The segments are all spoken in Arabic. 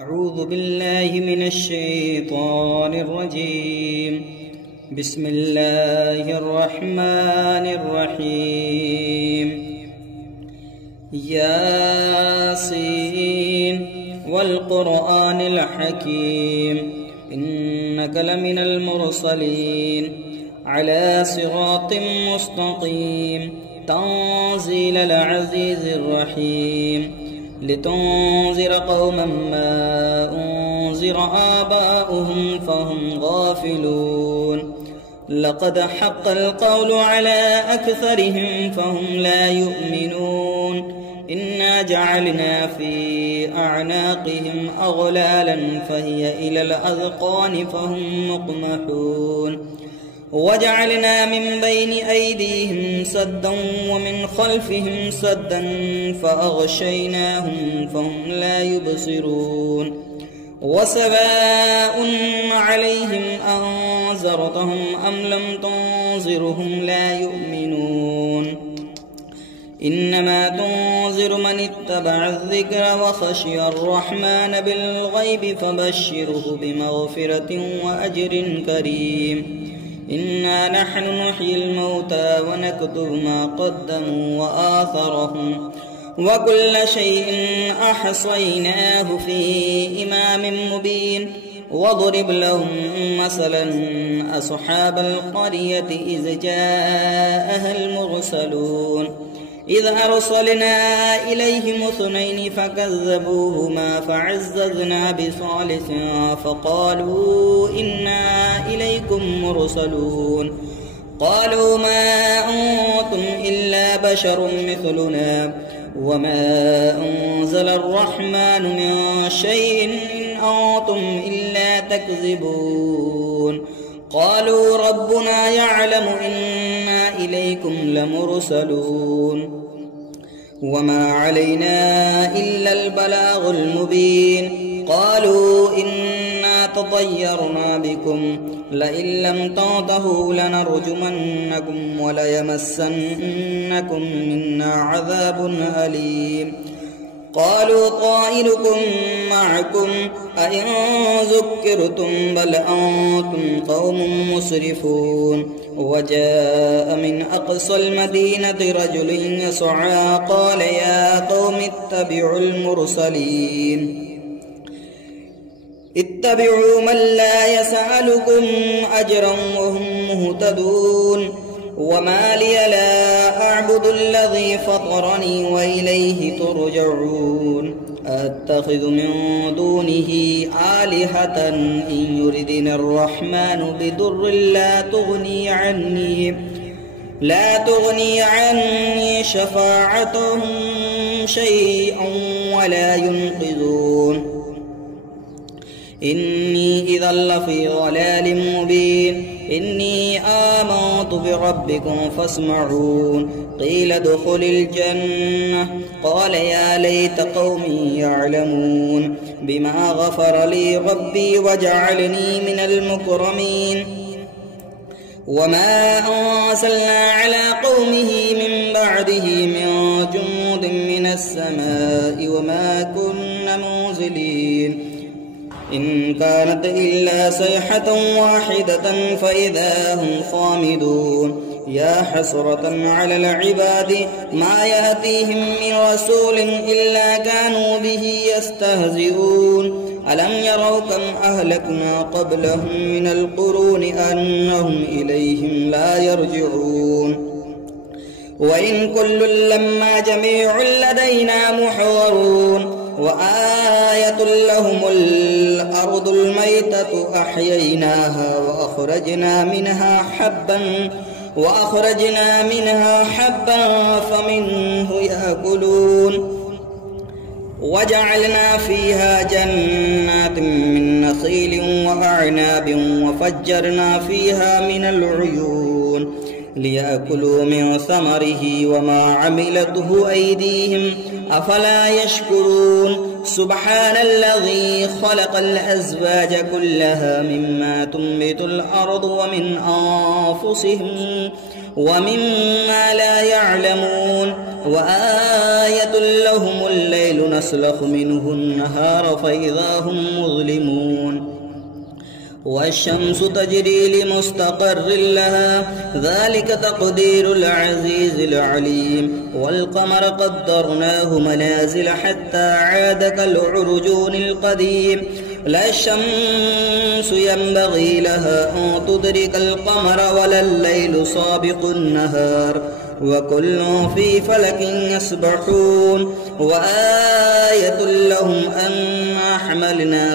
أعوذ بالله من الشيطان الرجيم. بسم الله الرحمن الرحيم. ياسين والقرآن الحكيم إنك لمن المرسلين على صراط مستقيم تنزيل العزيز الرحيم لتنذر قوما ما أنذر آباؤهم فهم غافلون. لقد حق القول على أكثرهم فهم لا يؤمنون. إنا جعلنا في أعناقهم أغلالا فهي إلى الأذقان فهم مقمحون. وجعلنا من بين أيديهم سدا ومن خلفهم سدا فأغشيناهم فهم لا يبصرون. وسواء عليهم أنذرتهم أم لم تنذرهم لا يؤمنون. إنما تنذر من اتبع الذكر وخشي الرحمن بالغيب فبشره بمغفرة وأجر كريم. إنا نحن نحيي الموتى ونكتب ما قدموا وآثرهم وكل شيء أحصيناه في إمام مبين. واضرب لهم مثلا أصحاب القرية إذ جاءها المرسلون إذ أرسلنا إليهم اثنين فكذبوهما فعززنا بثالث فقالوا إنا إليكم مرسلون. قالوا ما أنتم إلا بشر مثلنا وما أنزل الرحمن من شيء إن أنتم إلا تكذبون. قالوا ربنا يعلم إنا إليكم لمرسلون وما علينا إلا البلاغ المبين. قالوا إنا تطيرنا بكم لئن لم تنتهوا لنرجمنكم وليمسنكم منا عذاب أليم. قالوا طائركم معكم أئن ذكرتم بل أنتم قوم مسرفون. وجاء من أقصى المدينة رجل يسعى قال يا قوم اتبعوا المرسلين اتبعوا من لا يسألكم أجرا وهم مهتدون. وما لي لا أعبد الذي فطرني وإليه ترجعون. أتخذ من دونه آلهة إن يردني الرحمن بضر لا تغني عني شفاعتهم شيئا ولا ينقذون. إني إذا لفي ضلال مبين. إني آمنت بربكم فاسمعون. قيل ادخل الجنة قال يا ليت قومي يعلمون بما غفر لي ربي وجعلني من المكرمين. وما أرسلنا على قومه من بعده من جند من السماء وما كنا منزلين. إن كانت إلا صيحة واحدة فإذا هم خامدون. يا حسرة على العباد ما يأتيهم من رسول إلا كانوا به يستهزئون. ألم يروا كم أهلكنا قبلهم من القرون أنهم إليهم لا يرجعون. وإن كل لما جميع لدينا محضرون. وآية لهم الأرض الميتة أحييناها وأخرجنا منها حبا فمنه يأكلون. وجعلنا فيها جنات من نخيل وأعناب وفجرنا فيها من العيون ليأكلوا من ثمره وما عملته أيديهم أفلا يشكرون. سبحان الذي خلق الأزواج كلها مما تنبت الأرض ومن أنفسهم ومما لا يعلمون وآية لهم الليل نسلخ منه النهار فإذا هم مظلمون والشمس تجري لمستقر لها ذلك تقدير العزيز العليم والقمر قدرناه منازل حتى عاد كالعرجون القديم لا الشمس ينبغي لها أن تدرك القمر ولا الليل سابق النهار وكل في فلك يسبحون وآية لهم أنا حملنا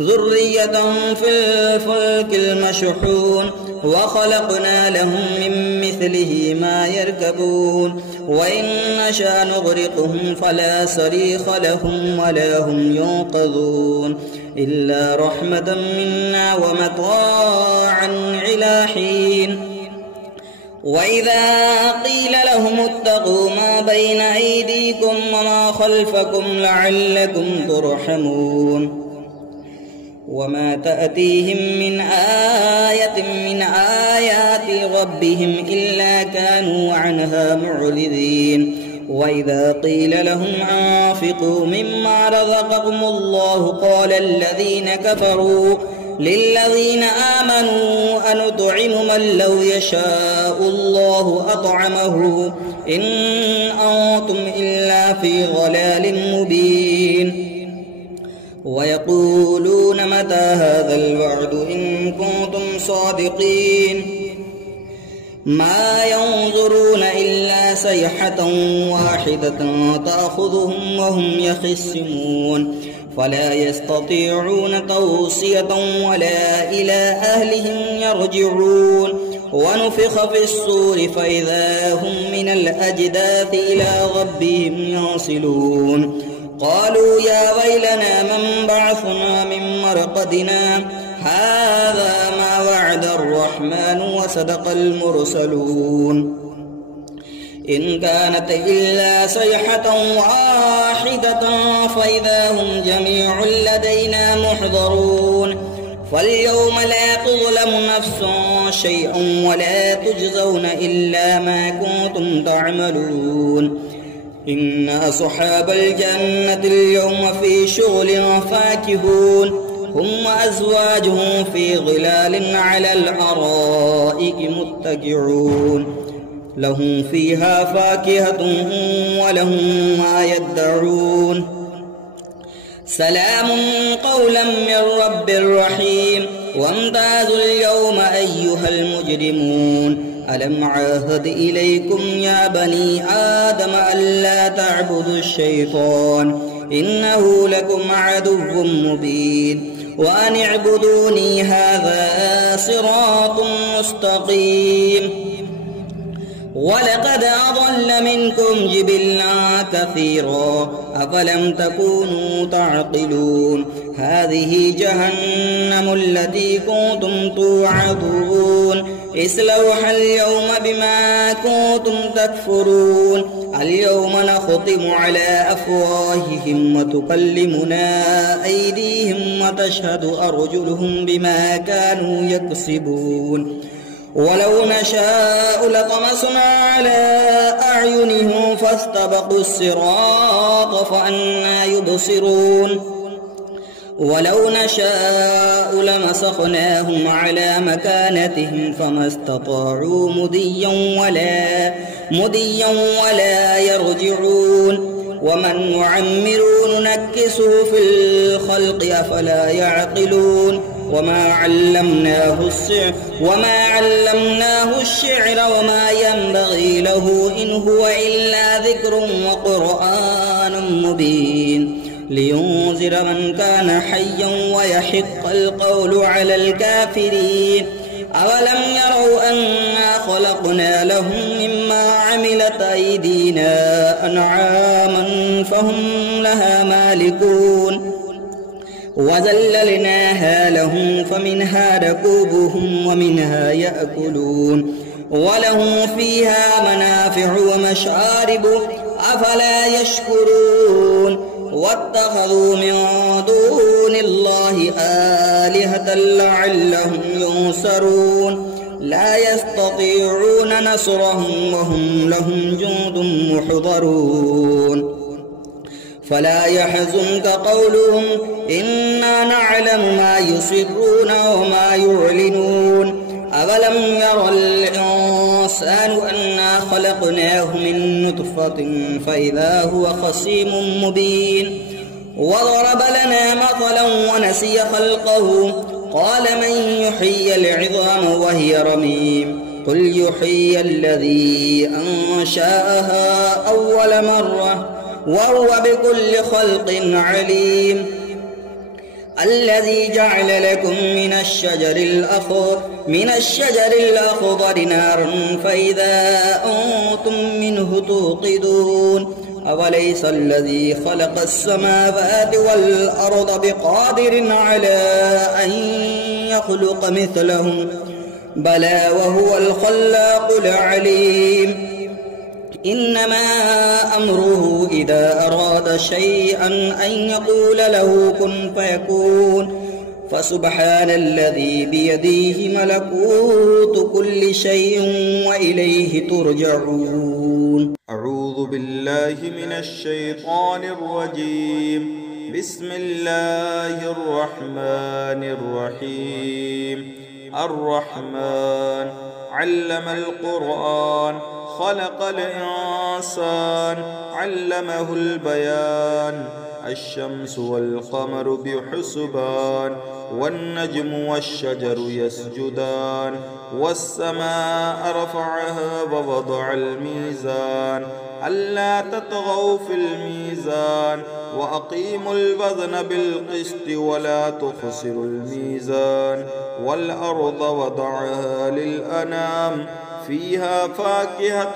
ذريتهم في الفلك المشحون وخلقنا لهم من مثله ما يركبون وإن نشأ نغرقهم فلا صريخ لهم ولا هم ينقذون إلا رحمة منا ومتاعا إلى حين وإذا قيل لهم اتقوا ما بين أيديكم وما خلفكم لعلكم ترحمون وما تأتيهم من آية من آيات ربهم إلا كانوا عنها معرضين وإذا قيل لهم أنفقوا مما رزقكم الله قال الذين كفروا للذين آمنوا أنطعم من لو يشاء الله أطعمه إن أنتم إلا في ضلال مبين ويقولون متى هذا الوعد إن كنتم صادقين ما ينظرون إلا صيحة واحدة تأخذهم وهم يخصمون فلا يستطيعون توصية ولا إلى أهلهم يرجعون ونفخ في الصور فإذا هم من الأجداث إلى ربهم ينسلون قالوا يا ويلنا من بعثنا من مرقدنا هذا ما وعد الرحمن وصدق المرسلون إن كانت إلا صيحة واحدة فإذا هم جميع لدينا محضرون فاليوم لا تظلم نفس شيئا ولا تجزون إلا ما كنتم تعملون إن أصحاب الجنة اليوم في شغل فاكهون هم وأزواجهم في ظلال على الأرائك متكئون لهم فيها فاكهة ولهم ما يدعون سلام قولا من رب رحيم وامتازوا اليوم أيها المجرمون ألم عاهد إليكم يا بني آدم ألا تعبدوا الشيطان إنه لكم عدو مبين وأن اعبدوني هذا صراط مستقيم ولقد أضل منكم جبلا كثيرا أفلم تكونوا تعقلون هذه جهنم التي كنتم توعدون اصلوها اليوم بما كنتم تكفرون اليوم نختم على أفواههم وتكلمنا أيديهم وتشهد أرجلهم بما كانوا يكسبون ولو نشاء لطمسنا على أعينهم فاستبقوا الصراط فأنى يبصرون ولو نشاء لمسخناهم على مكانتهم فما استطاعوا مديا ولا يرجعون ومن نعمر ننكسه في الخلق أفلا يعقلون وما علمناه الشعر وما ينبغي له إن هو إلا ذكر وقرآن مبين لينذر من كان حيا ويحق القول على الكافرين أولم يروا أنا خلقنا لهم مما عملت أيدينا أنعاما فهم لها مالكون وذللناها لهم فمنها ركوبهم ومنها يأكلون ولهم فيها منافع ومشارب أفلا يشكرون واتخذوا من دون الله آلهة لعلهم ينصرون لا يستطيعون نصرهم وهم لهم جند محضرون فلا يحزنك قولهم إنا نعلم ما يسرون وما يعلنون أولم ير الإنسان أنا خلقناه من نطفة فإذا هو خصيم مبين وضرب لنا مثلا ونسي خلقه قال من يحيي العظام وهي رميم قل يحيي الذي أنشأها أول مرة وهو بكل خلق عليم الذي جعل لكم من الشجر الأخضر نارا فإذا أنتم منه توقدون أوليس الذي خلق السماوات والأرض بقادر على أن يخلق مثلهم بلى وهو الخلاق العليم إنما أمره إذا أراد شيئا أن يقول له كن فيكون فسبحان الذي بيده ملكوت كل شيء وإليه ترجعون. أعوذ بالله من الشيطان الرجيم. بسم الله الرحمن الرحيم. الرحمن علم القرآن خلق الإنسان علمه البيان الشمس والقمر بحسبان والنجم والشجر يسجدان والسماء رفعها ووضع الميزان ألا تطغوا في الميزان وأقيموا الوزن بالقسط ولا تخسروا الميزان والأرض وضعها للأنام فيها فاكهة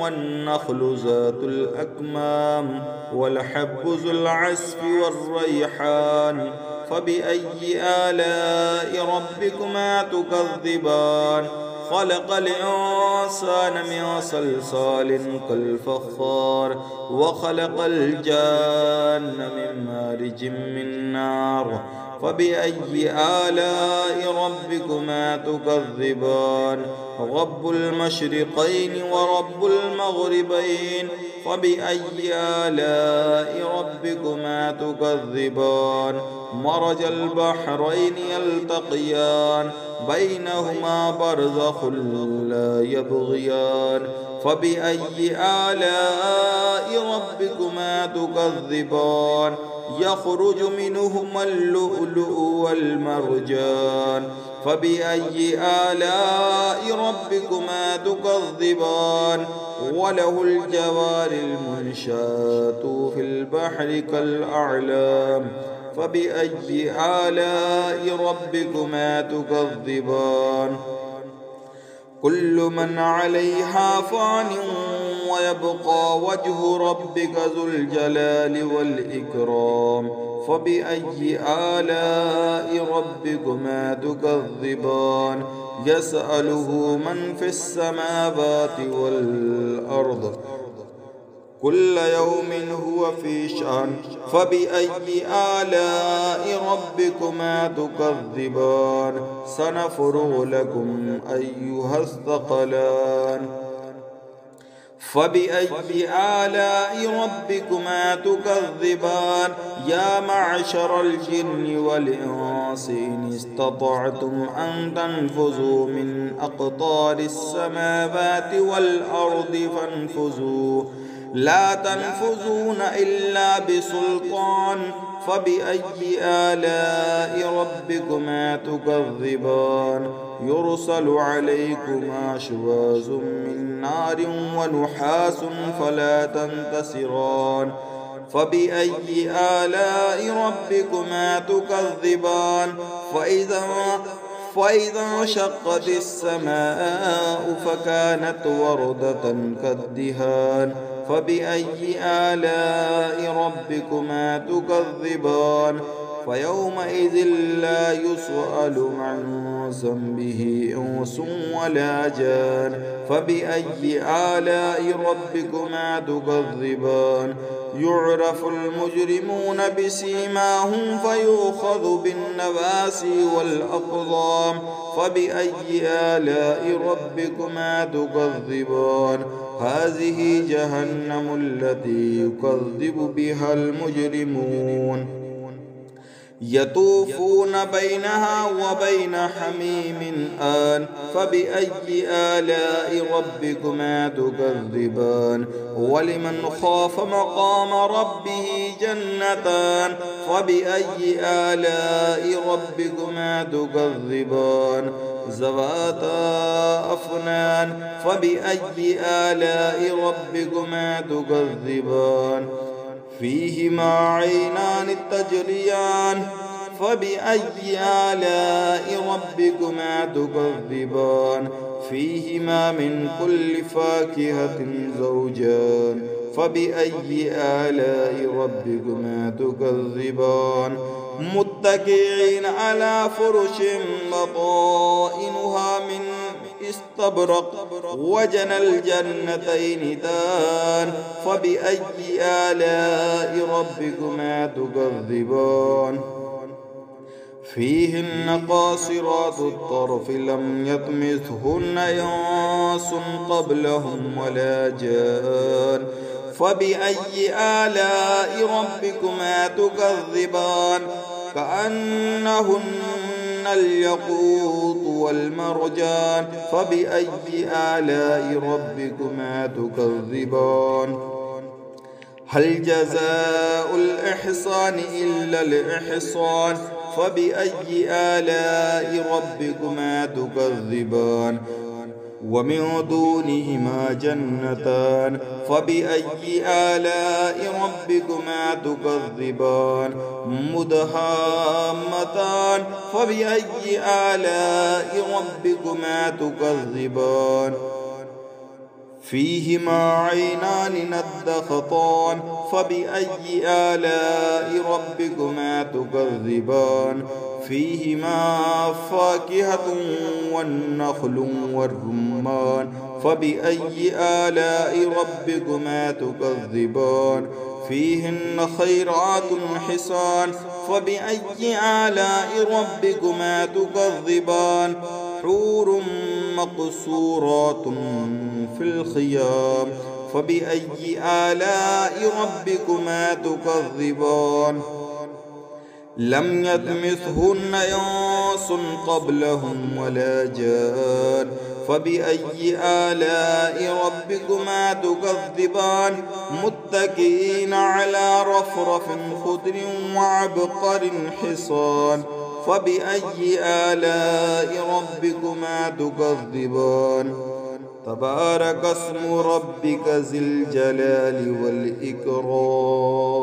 والنخل ذات الأكمام والحب ذو العصف والريحان فبأي آلاء ربكما تكذبان خلق الإنسان من صلصال كالفخار وخلق الجان من مارج من نار فبأي آلاء ربكما تكذبان رب المشرقين ورب المغربين فبأي آلاء ربكما تكذبان مرج البحرين يلتقيان بينهما برزخ لا يبغيان فبأي آلاء ربكما تكذبان يخرج منهما اللؤلؤ والمرجان فبأي آلاء ربكما تكذبان وله الجوار المنشآت في البحر كالأعلام فبأي آلاء ربكما تكذبان كل من عليها فان ويبقى وجه ربك ذو الجلال والإكرام فبأي آلاء ربكما تكذبان يسأله من في السماوات والأرض كل يوم هو في شأن فبأي آلاء ربكما تكذبان سنفرغ لكم أيها الثقلان فبأي آلاء ربكما تكذبان يا معشر الجن والإنس إن استطعتم أن تنفذوا من أقطار السماوات والأرض فانفذوا لا تنفذون إلا بسلطان فبأي آلاء ربكما تكذبان يرسل عليكما شواظ من نار ونحاس فلا تنتصران فبأي آلاء ربكما تكذبان فإذا انشقت السماء فكانت وردة كالدهان فبأي آلاء ربكما تكذبان فيومئذ لا يسأل عن ذنبه إنس ولا جان فبأي آلاء ربكما تكذبان يعرف المجرمون بسيماهم فيؤخذ بالنواسي والأقدام فبأي آلاء ربكما تكذبان هذه جهنم التي يكذب بها المجرمون يطوفون بينها وبين حميم آن فبأي آلاء ربكما تكذبان ولمن خاف مقام ربه جنتان فبأي آلاء ربكما تكذبان ذواتا أفنان فبأي آلاء ربكما تكذبان فيهما عينان تجريان فبأي آلاء ربكما تكذبان فيهما من كل فاكهة زوجان فبأي آلاء ربكما تكذبان متكئين على فرش بطائنها من استبرق وجنى الجنتين دان فبأي آلاء ربكما تكذبان فيهن قاصرات الطرف لم يطمثهن إنس قبلهم ولا جان فبأي آلاء ربكما تكذبان كأنهن الياقوت والمرجان فبأي آلاء ربكما تكذبان هل جزاء الإحسان إلا الإحسان فبأي آلاء ربكما تكذبان ومن دونهما جنتان فبأي آلاء ربكما تكذبان مدهامتان فبأي آلاء ربكما تكذبان فيهما عينان نضختان فبأي آلاء ربكما تكذبان فيهما فاكهة والنخل والرمان فبأي آلاء ربكما تكذبان فيهن خيرات حسان فبأي آلاء ربكما تكذبان حور مقصورات في الخيام فبأي آلاء ربكما تكذبان لم يطمثهن إنس قبلهم ولا جان فبأي آلاء ربكما تكذبان متكئين على رفرف خضر وعبقر حصان فبأي آلاء ربكما تكذبان تبارك اسم ربك ذي الجلال والإكرام